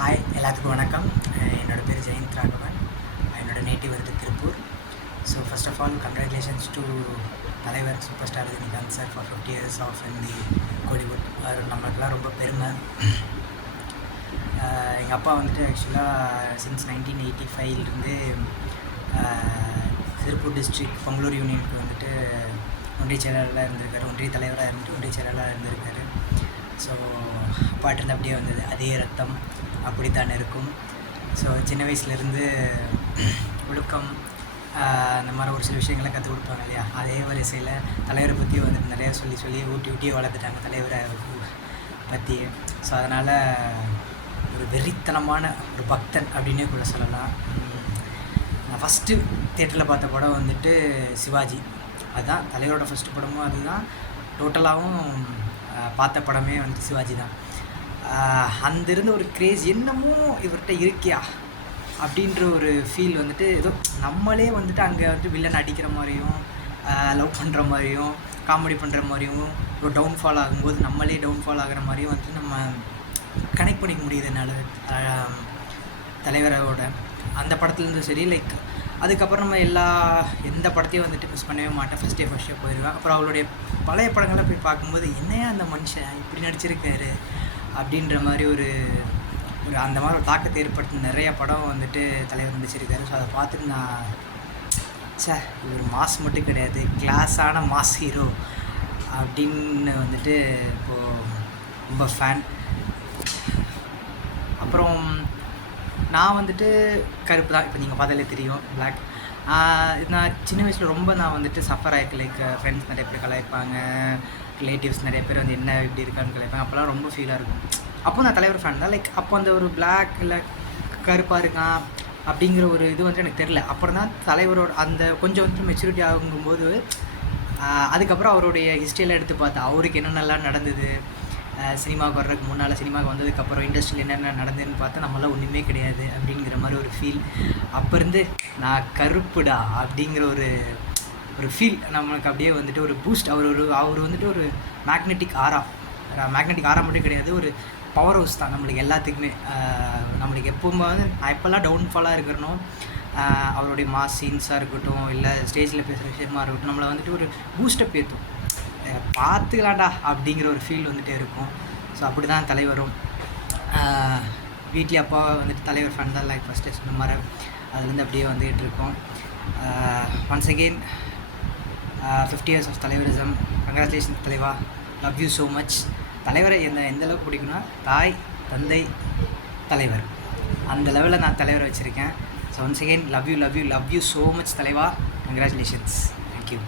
Hi எல்லாத்துக்கும் வணக்கம். என்னோடய பேர் ஜெயந்த் ராகவன். என்னோடய நேட்டிவ் வந்து Tiruppur. So first of all congratulations to தலைவர் super star Rajinikanth sir for 50 years of in the Kollywood. அவர் நம்மளுக்கெல்லாம் ரொம்ப பெருமை. எங்கள் அப்பா வந்துட்டு ஆக்சுவலாக சின்ஸ் 1985 திருப்பூர் டிஸ்ட்ரிக்ட் பொங்கலூர் யூனியனுக்கு வந்துட்டு ஒன்றிய செயலாளராக இருந்திருக்காரு, ஒன்றிய தலைவராக இருந்துட்டு ஒன்றிய செயலாளராக இருந்திருக்காரு. ஸோ அப்பாட்டிருந்து அப்படியே வந்தது, அதே ரத்தம் அப்படித்தான் இருக்கும். ஸோ சின்ன வயசுலேருந்து ஒழுக்கம் அந்த மாதிரி ஒரு சில விஷயங்களை கற்றுக் கொடுப்பாங்க இல்லையா, அதே வரிசையில் தலைவரை பற்றி வந்துட்டு நிறையா சொல்லி ஊட்டியே வளர்த்துட்டாங்க தலைவரை பற்றி. ஸோ அதனால் ஒரு வெறித்தனமான ஒரு பக்தன் அப்படின்னே கூட சொல்லலாம். நான் ஃபஸ்ட்டு தேட்டரில் பார்த்த படம் வந்துட்டு சிவாஜி. அதுதான் தலைவரோட ஃபஸ்ட்டு படமும் அதுதான். டோட்டலாகவும் பார்த்த படமே வந்துட்டு சிவாஜி தான். அந்த இருந்த ஒரு க்ரேஸ் என்னமோ இவர்கிட்ட இருக்கியா அப்படின்ற ஒரு ஃபீல் வந்துட்டு ஏதோ நம்மளே வந்துட்டு அங்கே வந்துட்டு வில்லன் அடிக்கிற மாதிரியும் லவ் பண்ணுற மாதிரியும் காமெடி பண்ணுற மாதிரியும் ஒரு டவுன்ஃபால் ஆகும்போது நம்மளே டவுன்ஃபால் ஆகிற மாதிரியும் வந்துட்டு நம்ம கனெக்ட் பண்ணிக்க முடியுது என்னால் தலைவரோட. அந்த படத்துலேருந்து சரி, லைக் அதுக்கப்புறம் நம்ம எந்த படத்தையும் வந்துட்டு மிஸ் பண்ணவே மாட்டேன். ஃபஸ்ட் டே போயிடுவேன். அப்புறம் அவருடைய பழைய படங்களை போய் பார்க்கும்போது என்னையா அந்த மனுஷன் இப்படி நடிச்சிருக்காரு அப்படின்ற மாதிரி ஒரு அந்த மாதிரி ஒரு தாக்கத்தை ஏற்படுத்தின நிறைய படம் வந்துட்டு தலைவர் நடிச்சிருக்காரு. ஸோ அதை பார்த்துட்டு நான் இவர் மாஸ் மட்டும் கிடையாது, கிளாஸான மாஸ் ஹீரோ அப்படின்னு வந்துட்டு இப்போது ரொம்ப ஃபேன். அப்புறம் நான் வந்துட்டு கருப்பு தான், இப்போ நீங்கள் பார்த்தாலே தெரியும், பிளாக். நான் சின்ன வயசில் ரொம்ப நான் வந்துட்டு சஃபர் ஆகிருக்கு. லைக் ஃப்ரெண்ட்ஸ் நிறைய பேர் கலாய்ப்பாங்க, ரிலேட்டிவ்ஸ் நிறைய பேர் வந்து என்ன இப்படி இருக்கான்னு கலாய்ப்பாங்க. அப்போல்லாம் ரொம்ப ஃபீலாக இருக்கும். அப்போ நான் தலைவர் ஃபேன் தான். லைக் அப்போ அந்த ஒரு பிளாக் இல்லை கருப்பாக இருக்கான் அப்படிங்கிற ஒரு இது வந்துட்டு எனக்கு தெரில. அப்புறம் தான் தலைவரோட அந்த கொஞ்சம் வந்துட்டு மெச்சூரிட்டி ஆகும்போது அதுக்கப்புறம் அவருடைய ஹிஸ்ட்ரியெல்லாம் எடுத்து பார்த்தேன். அவருக்கு என்னென்னலாம் நடந்தது, சினிமாவுக்கு வர்றதுக்கு முன்னால், சினிமாவுக்கு வந்ததுக்கப்புறம் இண்டஸ்ட்ரியில் என்னென்ன நடந்ததுன்னு பார்த்தா நம்மளாம் ஒன்றுமே கிடையாது அப்படிங்கிற மாதிரி ஒரு ஃபீல். அப்போ இருந்து நான் கருப்புடா அப்படிங்கிற ஒரு ஃபீல் நம்மளுக்கு அப்படியே வந்துட்டு ஒரு பூஸ்ட். அவர் வந்துட்டு ஒரு மேக்னெட்டிக் ஆரா மட்டும் கிடையாது, ஒரு பவர் ஹவுஸ் தான் நம்மளுக்கு எல்லாத்துக்குமே. நம்மளுக்கு எப்போவுமே வந்து நான் எப்போல்லாம் டவுன்ஃபாலாக இருக்கிறனோ அவருடைய மாஸ் சீன்ஸாக இருக்கட்டும், இல்லை ஸ்டேஜில் பேசுகிற விஷயமா இருக்கட்டும், நம்மளை வந்துட்டு ஒரு பூஸ்டப் ஏற்றும், பார்த்துக்கலாண்டா அப்படிங்கிற ஒரு ஃபீல் வந்துகிட்டே இருக்கும். ஸோ அப்படி தான் தலைவரும். வீட்லேயே அப்பா வந்துட்டு தலைவர் ஃபேன் தான், லைக் ஃபஸ்ட்டு சொன்ன மாதிரி அதுலேருந்து அப்படியே வந்துகிட்டு இருக்கோம். ஒன்ஸ் அகெயின் 50 years ஆஃப் தலைவரிசம். கங்க்ராச்சுலேஷன்ஸ் தலைவா, லவ் யூ ஸோ மச். தலைவரை எந்த அளவுக்கு பிடிக்குன்னா தாய் தந்தை தலைவர் அந்த லெவலில் நான் தலைவரை வச்சுருக்கேன். So once again love you so much தலைவா. கங்க்ராச்சுலேஷன்ஸ். தேங்க்யூ.